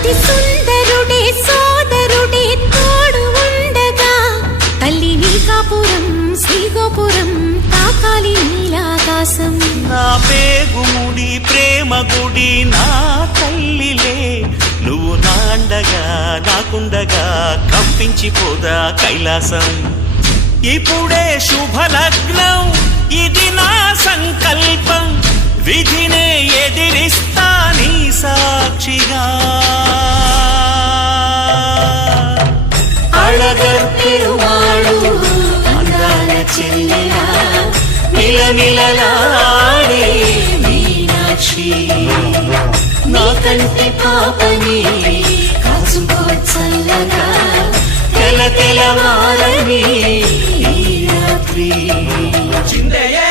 అతి సుందరుడే సోదరుడే తోడు ఉండగా తల్లి నీ కాపురం శ్రీగోపురం తాకాలి నీలాకాశం. నా పేగుముడి ప్రేమ గుడి నా తల్లిలే, నువ్వు నాండగా నాకుండగా కంపించిపోదా కైలాసం. ఇప్పుడే శుభలగ్నం ఇది నా సంకల్పం, విధినే ఎదిరిస్తా నీ సాక్షిగా. అళగర్ పెరుమాళు అందాల చెల్లెలా మిలమిలలాడే మీనాక్షి, నీ కంటి పాపని కాచుకో చల్లగా తెల తెలవారని ఈ రాత్రి. చిందయ్యే